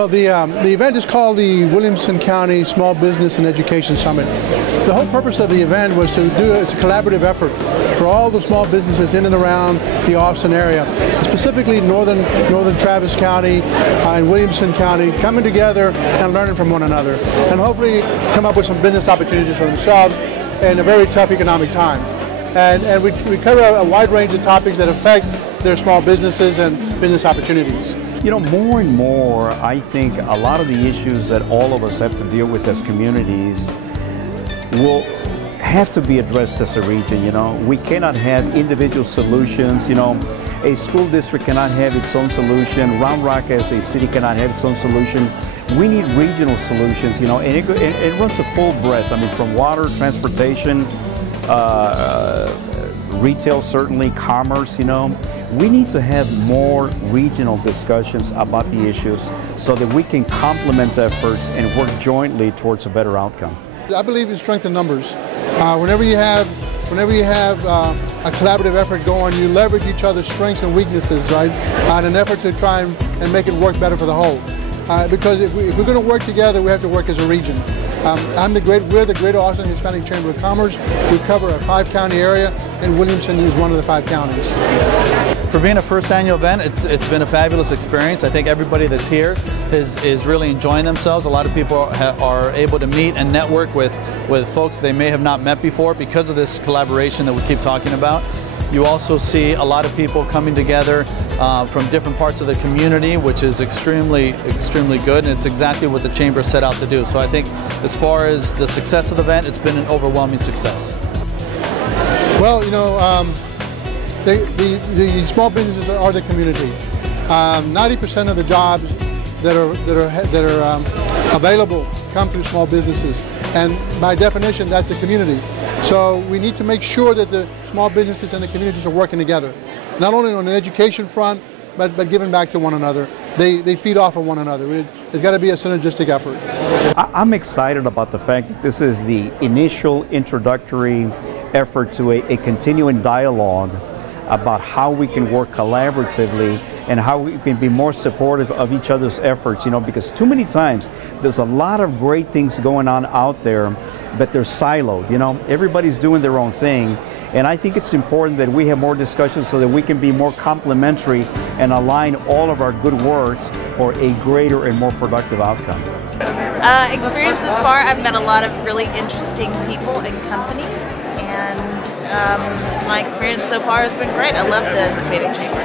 Well, the event is called the Williamson County Small Business and Education Summit. The whole purpose of the event was to do it's a collaborative effort for all the small businesses in and around the Austin area, specifically northern Travis County and Williamson County, coming together and learning from one another, and hopefully come up with some business opportunities for themselves in a very tough economic time. And we cover a wide range of topics that affect their small businesses and business opportunities. You know, more and more, I think a lot of the issues that all of us have to deal with as communities will have to be addressed as a region. You know, we cannot have individual solutions. You know, a school district cannot have its own solution. Round Rock as a city cannot have its own solution. We need regional solutions, you know, and it runs a full breadth. I mean, from water, transportation, retail, certainly, commerce, you know. We need to have more regional discussions about the issues so that we can complement efforts and work jointly towards a better outcome. I believe in strength in numbers. Whenever you have a collaborative effort going, you leverage each other's strengths and weaknesses, right, in an effort to try and make it work better for the whole. Because if we're going to work together, we have to work as a region. We're the Greater Austin Hispanic Chamber of Commerce. We cover a 5-county area, and Williamson is one of the 5 counties. For being a first annual event, it's been a fabulous experience. I think everybody that's here is really enjoying themselves. A lot of people are able to meet and network with folks they may have not met before because of this collaboration that we keep talking about. You also see a lot of people coming together from different parts of the community, which is extremely good, and it's exactly what the Chamber set out to do. So I think as far as the success of the event, it's been an overwhelming success. Well, you know, the small businesses are the community. 90% of the jobs that are available come through small businesses, and by definition, that's the community. So we need to make sure that the small businesses and the communities are working together, not only on an education front, but giving back to one another. They feed off of one another. It's got to be a synergistic effort. I'm excited about the fact that this is the initial introductory effort to a continuing dialogue about how we can work collaboratively and how we can be more supportive of each other's efforts, you know, because too many times there's a lot of great things going on out there, but they're siloed, you know, everybody's doing their own thing. And I think it's important that we have more discussions so that we can be more complementary and align all of our good works for a greater and more productive outcome. Experience thus far, I've met a lot of really interesting people and companies, and my experience so far has been great. I love the Hispanic Chamber.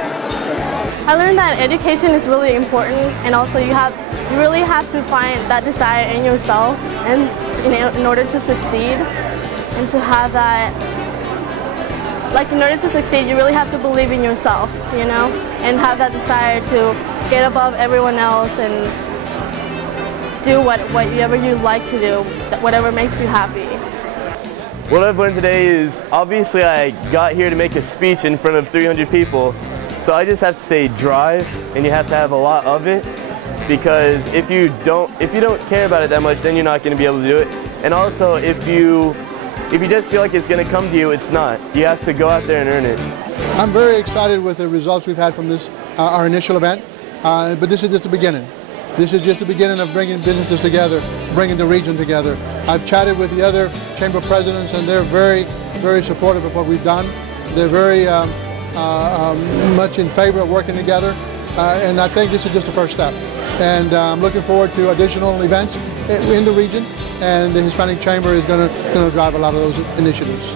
I learned that education is really important, and also you really have to find that desire in yourself, and in order to succeed, and to have that, like, in order to succeed, you really have to believe in yourself, you know, and have that desire to get above everyone else and do whatever you like to do, whatever makes you happy. What I've learned today is, obviously I got here to make a speech in front of 300 people, so I just have to say drive, and you have to have a lot of it, because if you don't care about it that much, then you're not going to be able to do it. And also, if you just feel like it's going to come to you, it's not. You have to go out there and earn it. I'm very excited with the results we've had from this, our initial event, but this is just the beginning. This is just the beginning of bringing businesses together, bringing the region together. I've chatted with the other chamber presidents, and they're very, very supportive of what we've done. They're very much in favor of working together, and I think this is just the first step. And I'm looking forward to additional events in the region, and the Hispanic Chamber is going to drive a lot of those initiatives.